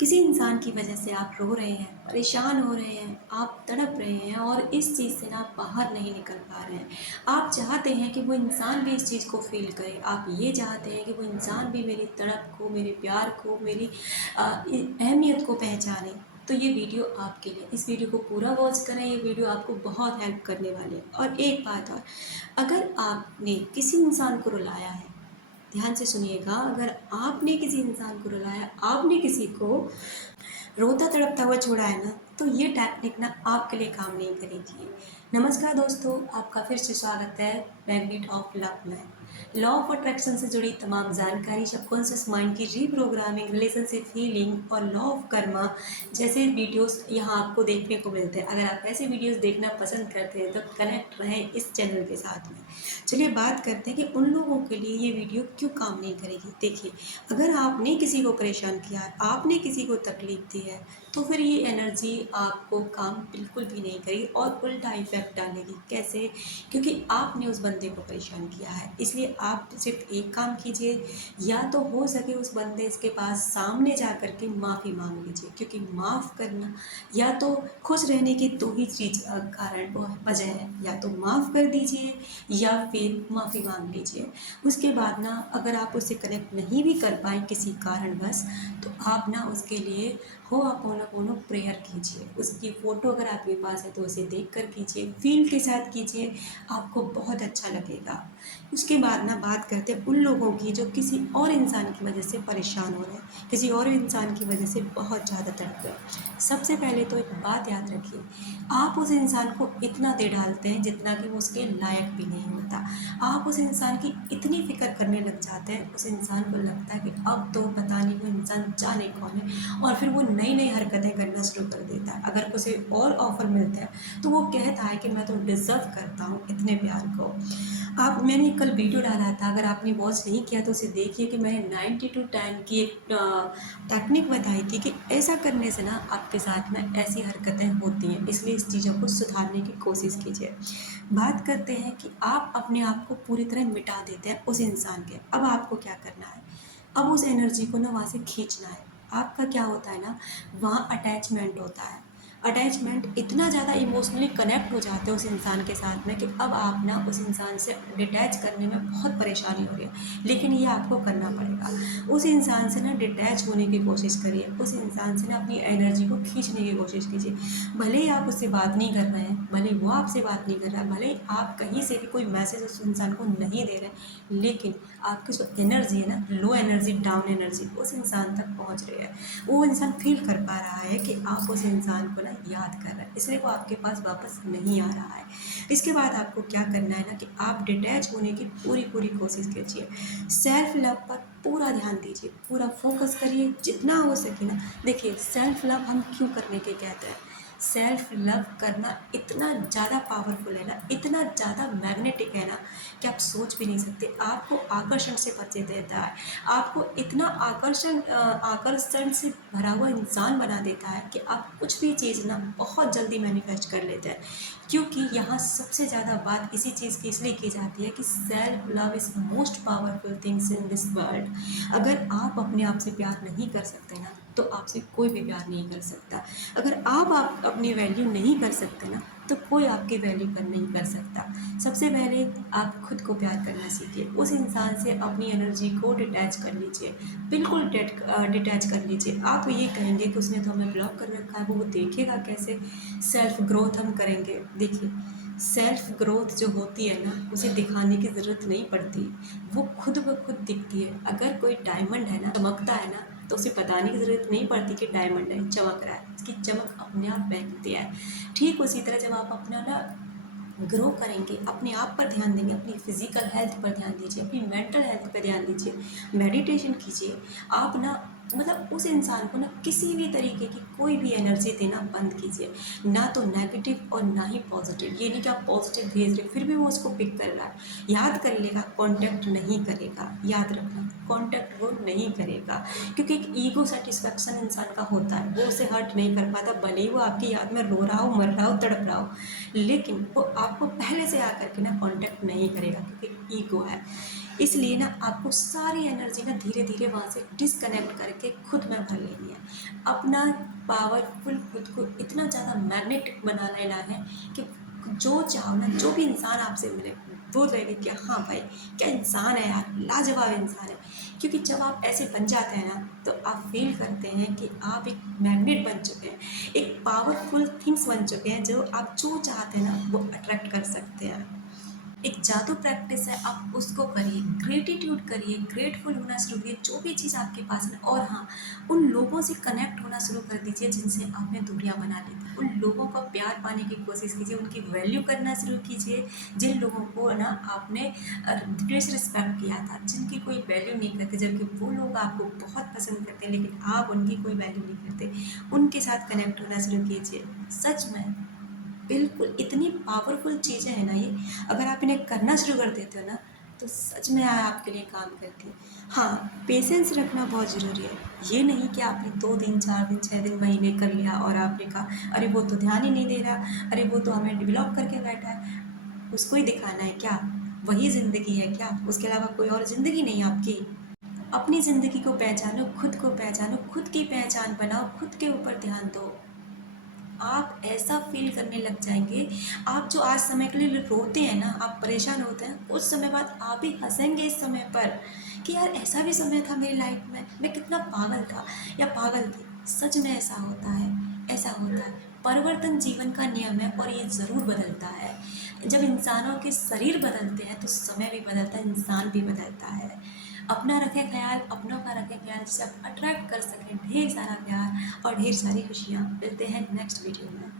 किसी इंसान की वजह से आप रो रहे हैं, परेशान हो रहे हैं, आप तड़प रहे हैं और इस चीज़ से ना आप बाहर नहीं निकल पा रहे हैं। आप चाहते हैं कि वो इंसान भी इस चीज़ को फ़ील करे। आप ये चाहते हैं कि वो इंसान भी मेरी तड़प को, मेरे प्यार को, मेरी अहमियत को पहचाने। तो ये वीडियो आपके लिए। इस वीडियो को पूरा वॉच करें, ये वीडियो आपको बहुत हेल्प करने वाले है। और एक बात और, अगर आपने किसी इंसान को रुलाया है, ध्यान से सुनिएगा, अगर आपने किसी इंसान को रुलाया, आपने किसी को रोता तड़पता हुआ छोड़ा है ना, तो ये टेक्निक ना आपके लिए काम नहीं करेगी। नमस्कार दोस्तों, आपका फिर से स्वागत है मैग्नेट ऑफ लव में। लॉ ऑफ अट्रैक्शन से जुड़ी तमाम जानकारी, सबकॉन्शियस माइंड की रीप्रोग्रामिंग, रिलेशनशिप हीलिंग और लॉ ऑफ कर्मा जैसे वीडियोस यहाँ आपको देखने को मिलते हैं। अगर आप ऐसे वीडियोस देखना पसंद करते हैं तो कनेक्ट रहें इस चैनल के साथ में। चलिए बात करते हैं कि उन लोगों के लिए ये वीडियो क्यों काम नहीं करेगी। देखिए, अगर आपने किसी को परेशान किया है, आपने किसी को तकलीफ दी है, तो फिर ये एनर्जी आपको काम बिल्कुल भी नहीं करेगी और उल्टा इफेक्ट डालेगी। कैसे? क्योंकि आपने उस बंदे को परेशान किया है। इसलिए आप सिर्फ एक काम कीजिए, या तो हो सके उस बंदे के पास सामने जा कर के माफ़ी मांग लीजिए, क्योंकि माफ़ करना या तो खुश रहने की दो ही चीज़ कारण वजह है, या तो माफ़ कर दीजिए या फिर माफ़ी मांग लीजिए। उसके बाद ना, अगर आप उससे कनेक्ट नहीं भी कर पाए किसी कारणवश, तो आप ना उसके लिए होआपोनोपोनो प्रेयर कीजिए। उसकी फ़ोटो अगर आपके पास है तो उसे देख कर कीजिए, फ़ील के साथ कीजिए, आपको बहुत अच्छा लगेगा। उसके बाद ना बात करते हैं उन लोगों की जो किसी और इंसान की वजह से परेशान हो रहे हैं, किसी और इंसान की वजह से बहुत ज़्यादा तड़प रहे हैं। सबसे पहले तो एक बात याद रखिए, आप उस इंसान को इतना दे डालते हैं जितना कि वो उसके लायक भी नहीं होता। आप उस इंसान की इतनी फ़िक्र करने लग जाते हैं, उस इंसान को लगता है कि अब तो पता नहीं वो इंसान जाने कौन है, और फिर वो नई नई हरकतें करना शुरू कर देता है। अगर उसे और ऑफ़र मिलते हैं तो वो कहता है कि मैं तो डिज़र्व करता हूँ इतने प्यार को। मैंने कल वीडियो डाला था, अगर आपने वॉच नहीं किया तो उसे देखिए, कि मैंने 90 टू 10 की एक टेक्निक बताई थी कि ऐसा करने से ना आपके साथ में ऐसी हरकतें होती हैं, इसलिए इस चीज़ों को सुधारने की कोशिश कीजिए। बात करते हैं कि आप अपने आप को पूरी तरह मिटा देते हैं उस इंसान के। अब आपको क्या करना है? अब उस एनर्जी को ना वहाँ से खींचना है। आपका क्या होता है ना, वहाँ अटैचमेंट होता है। अटैचमेंट इतना ज़्यादा इमोशनली कनेक्ट हो जाते हैं उस इंसान के साथ में, कि अब आप ना उस इंसान से डिटैच करने में बहुत परेशानी हो रही है, लेकिन ये आपको करना पड़ेगा। उस इंसान से ना डिटैच होने की कोशिश करिए, उस इंसान से ना अपनी एनर्जी को खींचने की कोशिश कीजिए। भले ही आप उससे बात नहीं कर रहे हैं, भले ही वो आपसे बात नहीं कर रहा है, भले ही आप कहीं से भी कोई मैसेज उस इंसान को नहीं दे रहे हैं, लेकिन आपकी जो एनर्जी है ना, लो एनर्जी, डाउन एनर्जी उस इंसान तक पहुंच रही है। वो इंसान फील कर पा रहा है कि आप उस इंसान को ना याद कर रहे हैं, इसलिए वो आपके पास वापस नहीं आ रहा है। इसके बाद आपको क्या करना है ना, कि आप डिटैच होने की पूरी पूरी कोशिश कीजिए। सेल्फ लव पर पूरा ध्यान दीजिए, पूरा फोकस करिए जितना हो सके ना। देखिए, सेल्फ लव हम क्यों करने के कहते हैं? सेल्फ लव करना इतना ज़्यादा पावरफुल है ना, इतना ज़्यादा मैग्नेटिक है ना, कि आप सोच भी नहीं सकते। आपको आकर्षण से बचे देता है, आपको इतना आकर्षण से भरा हुआ इंसान बना देता है कि आप कुछ भी चीज़ ना बहुत जल्दी मैनिफेस्ट कर लेते हैं। क्योंकि यहाँ सबसे ज़्यादा बात इसी चीज़ की इसलिए की जाती है कि self love is most powerful things in this world. अगर आप अपने आप से प्यार नहीं कर सकते ना, तो आपसे कोई भी प्यार नहीं कर सकता। अगर आप अपनी वैल्यू नहीं कर सकते ना, तो कोई आपकी वैल्यू कर नहीं कर सकता। सबसे पहले आप खुद को प्यार करना सीखिए। उस इंसान से अपनी एनर्जी को डिटैच कर लीजिए, बिल्कुल डिटैच कर लीजिए। आप ये कहेंगे कि उसने तो हमें ब्लॉक कर रखा है, वो देखेगा कैसे? सेल्फ ग्रोथ हम करेंगे। देखिए, सेल्फ ग्रोथ जो होती है ना, उसे दिखाने की ज़रूरत नहीं पड़ती, वो खुद ब खुद दिखती है। अगर कोई डायमंड है ना, चमकता है ना, तो उसे बताने की ज़रूरत नहीं पड़ती कि डायमंड है, चमक रहा है। उसकी चमक अपने आप बहकती है। ठीक उसी तरह जब आप अपना ना ग्रो करेंगे, अपने आप पर ध्यान देंगे, अपनी फिजिकल हेल्थ पर ध्यान दीजिए, अपनी मेंटल हेल्थ पर ध्यान दीजिए, मेडिटेशन कीजिए, आप ना मतलब उस इंसान को ना किसी भी तरीके की कोई भी एनर्जी देना बंद कीजिए, ना तो नेगेटिव और ना ही पॉजिटिव। ये नहीं कि आप पॉजिटिव भेज रहे फिर भी वो उसको पिक कर रहा है, याद कर लेगा, कांटेक्ट नहीं करेगा। याद रखना, कांटेक्ट वो नहीं करेगा, क्योंकि एक ईगो सेटिस्फेक्शन इंसान का होता है, वो उसे हर्ट नहीं कर पाता। भले ही वो आपकी याद में रो रहा हो, मर रहा हो, तड़प रहा हो, लेकिन वो आपको पहले से आकर के ना कांटेक्ट नहीं करेगा, क्योंकि ईगो है। इसलिए ना आपको सारी एनर्जी ना धीरे धीरे वहाँ से डिस्कनेक्ट करके खुद में भर लेनी है। अपना पावरफुल खुद को इतना ज़्यादा मैग्नेटिक बना लेना है कि जो चाहो ना, जो भी इंसान आपसे मिले वो लगे कि हाँ भाई, क्या इंसान है यार, लाजवाब इंसान है। क्योंकि जब आप ऐसे बन जाते हैं ना, तो आप फील करते हैं कि आप एक मैग्नेट बन चुके हैं, एक पावरफुल थिंग्स बन चुके हैं, जो आप जो चाहते हैं ना वो अट्रैक्ट कर सकते हैं। एक जादू प्रैक्टिस है, आप उसको करिए, ग्रेटिट्यूड करिए, ग्रेटफुल होना शुरू करिए जो भी चीज़ आपके पास है। और हाँ, उन लोगों से कनेक्ट होना शुरू कर दीजिए जिनसे आपने दूरियां बना ली थी। उन लोगों का प्यार पाने की कोशिश कीजिए, उनकी वैल्यू करना शुरू कीजिए, जिन लोगों को ना आपने डिसरिस्पेक्ट किया था, जिनकी कोई वैल्यू नहीं करते, जबकि वो लोग आपको बहुत पसंद करते हैं लेकिन आप उनकी कोई वैल्यू नहीं करते। उनके साथ कनेक्ट होना शुरू कीजिए। सच में बिल्कुल इतनी पावरफुल चीज़ें हैं ना ये, अगर आप इन्हें करना शुरू कर देते हो ना, तो सच में आपके लिए काम करती है। हाँ, पेशेंस रखना बहुत ज़रूरी है। ये नहीं कि आपने 2 दिन 4 दिन 6 दिन महीने कर लिया और आपने कहा अरे वो तो ध्यान ही नहीं दे रहा, अरे वो तो हमें डेवलप करके बैठा है, उसको ही दिखाना है क्या? वही ज़िंदगी है क्या? उसके अलावा कोई और ज़िंदगी नहीं है आपकी? अपनी ज़िंदगी को पहचानो, खुद को पहचानो, खुद की पहचान बनाओ, खुद के ऊपर ध्यान दो। आप ऐसा फील करने लग जाएंगे, आप जो आज समय के लिए रोते हैं ना, आप परेशान होते हैं, कुछ समय बाद आप भी हंसेंगे इस समय पर कि यार ऐसा भी समय था मेरी लाइफ में, मैं कितना पागल था या पागल थी। सच में ऐसा होता है, ऐसा होता है। परिवर्तन जीवन का नियम है और ये ज़रूर बदलता है। जब इंसानों के शरीर बदलते हैं तो समय भी बदलता है, इंसान भी बदलता है। अपना रखें ख्याल, अपनों का रखें ख्याल, जिससे आप अट्रैक्ट कर सकें ढेर सारा प्यार और ढेर सारी खुशियाँ। मिलते हैं नेक्स्ट वीडियो में।